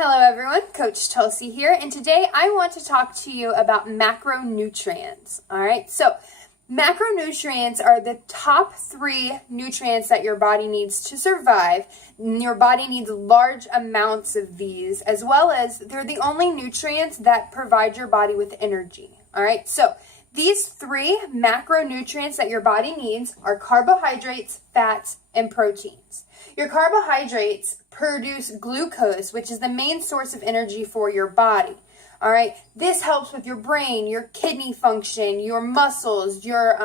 Hello everyone, Coach Tulsi here, and today I want to talk to you about macronutrients. Alright, so macronutrients are the top 3 nutrients that your body needs to survive. Your body needs large amounts of these, as well as they're the only nutrients that provide your body with energy. Alright, so these 3 macronutrients that your body needs are carbohydrates, fats, and proteins. Your carbohydrates produce glucose, which is the main source of energy for your body. All right, this helps with your brain, your kidney function, your muscles, your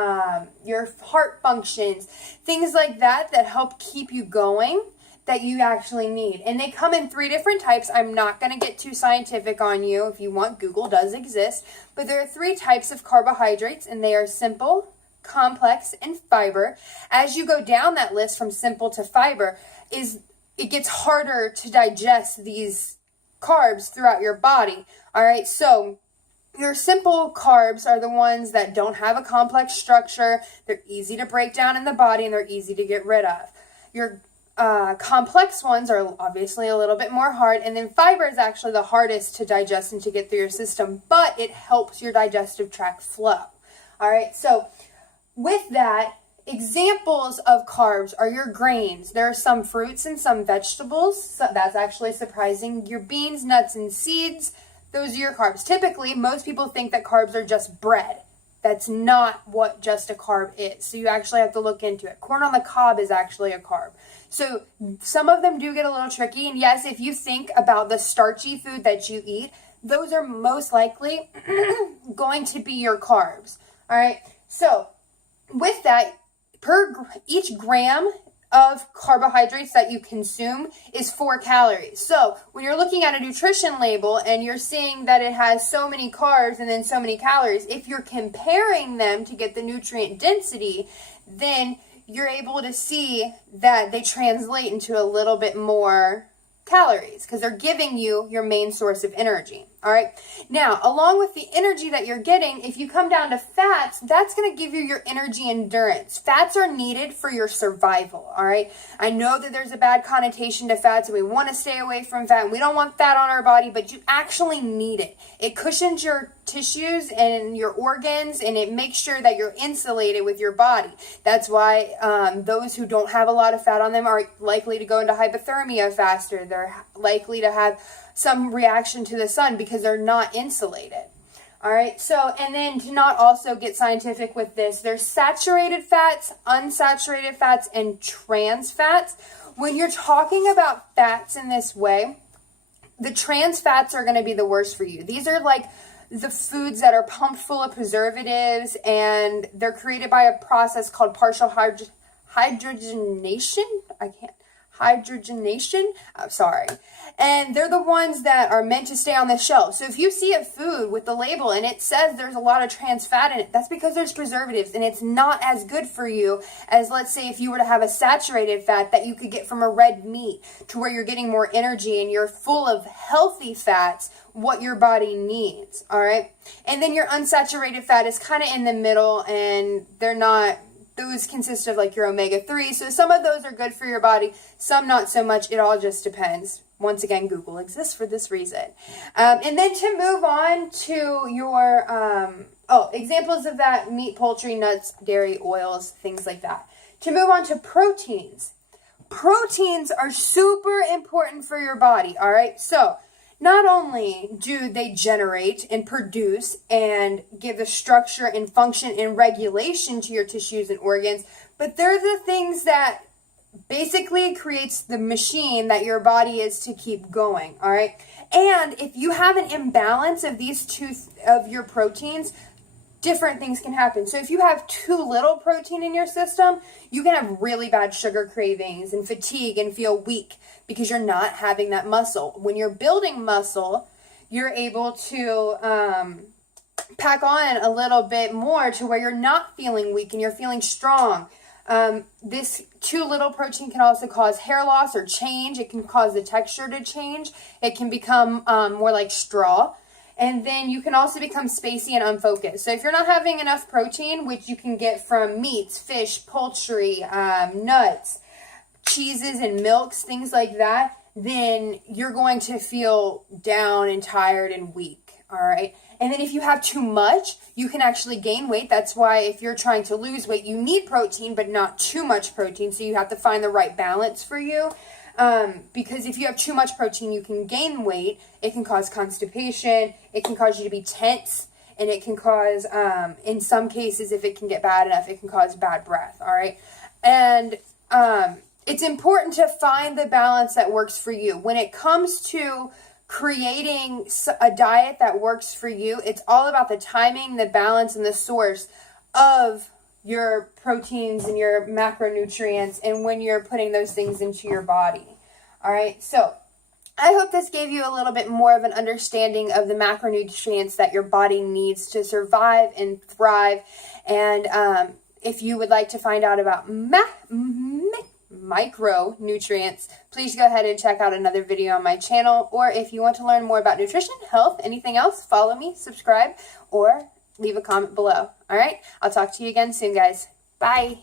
heart functions, things like that help keep you going, that you actually need. And they come in 3 different types. I'm not going to get too scientific on you. If you want, Google does exist. But there are 3 types of carbohydrates, and they are simple, complex, and fiber. As you go down that list from simple to fiber, it gets harder to digest these carbs throughout your body. All right, so your simple carbs are the ones that don't have a complex structure. They're easy to break down in the body, and they're easy to get rid of. Your complex ones are obviously a little bit more hard, and then fiber is actually the hardest to digest and to get through your system, but it helps your digestive tract flow. All right, so with that, examples of carbs are your grains. There are some fruits and some vegetables. So that's actually surprising. Your beans, nuts, and seeds, those are your carbs. Typically, most people think that carbs are just bread. That's not what just a carb is. So you actually have to look into it. Corn on the cob is actually a carb. So some of them do get a little tricky. And yes, if you think about the starchy food that you eat, those are most likely going to be your carbs. All right. So with that, each gram of carbohydrates that you consume is 4 calories. So when you're looking at a nutrition label and you're seeing that it has so many carbs and then so many calories, if you're comparing them to get the nutrient density, then you're able to see that they translate into a little bit more calories because they're giving you your main source of energy. All right. Now, along with the energy that you're getting, if you come down to fats, that's going to give you your energy endurance. Fats are needed for your survival. All right. I know that there's a bad connotation to fats and we want to stay away from fat and we don't want fat on our body, but you actually need it. It cushions your tissues and your organs, and it makes sure that you're insulated with your body. That's why those who don't have a lot of fat on them are likely to go into hypothermia faster. They're likely to have some reaction to the sun because they're not insulated. All right, so, and then to not also get scientific with this, there's saturated fats, unsaturated fats, and trans fats. When you're talking about fats in this way, the trans fats are going to be the worst for you. These are like the foods that are pumped full of preservatives, and they're created by a process called partial hydrogenation. I'm sorry. And they're the ones that are meant to stay on the shelf. So if you see a food with the label and it says there's a lot of trans fat in it, that's because there's preservatives, and it's not as good for you as, let's say, if you were to have a saturated fat that you could get from a red meat, to where you're getting more energy and you're full of healthy fats, what your body needs. All right. And then your unsaturated fat is kind of in the middle, and those consist of like your omega-3. So some of those are good for your body, some not so much. It all just depends. Once again, Google exists for this reason. And then to move on to your, examples of that: meat, poultry, nuts, dairy, oils, things like that. To move on to proteins. Proteins are super important for your body, all right? So not only do they generate and produce and give the structure and function and regulation to your tissues and organs, but they're the things that basically creates the machine that your body is to keep going, all right? And if you have an imbalance of these 2 of your proteins, different things can happen. So if you have too little protein in your system, you can have really bad sugar cravings and fatigue and feel weak because you're not having that muscle. When you're building muscle, you're able to pack on a little bit more to where you're not feeling weak and you're feeling strong. This too little protein can also cause hair loss or change. It can cause the texture to change. It can become more like straw. And then you can also become spacey and unfocused. So if you're not having enough protein, which you can get from meats, fish, poultry, nuts, cheeses and milks, things like that, then you're going to feel down and tired and weak, all right? And then if you have too much, you can actually gain weight. That's why if you're trying to lose weight, you need protein, but not too much protein. So you have to find the right balance for you. Because if you have too much protein, you can gain weight. It can cause constipation. It can cause you to be tense. And it can cause, in some cases, if it can get bad enough, it can cause bad breath, all right? And it's important to find the balance that works for you. When it comes to creating a diet that works for you, it's all about the timing, the balance, and the source of your proteins and your macronutrients and when you're putting those things into your body. All right, so I hope this gave you a little bit more of an understanding of the macronutrients that your body needs to survive and thrive. And if you would like to find out about micronutrients, please go ahead and check out another video on my channel. Or if you want to learn more about nutrition, health, anything else, follow me, subscribe, or leave a comment below. All right, I'll talk to you again soon, guys. Bye.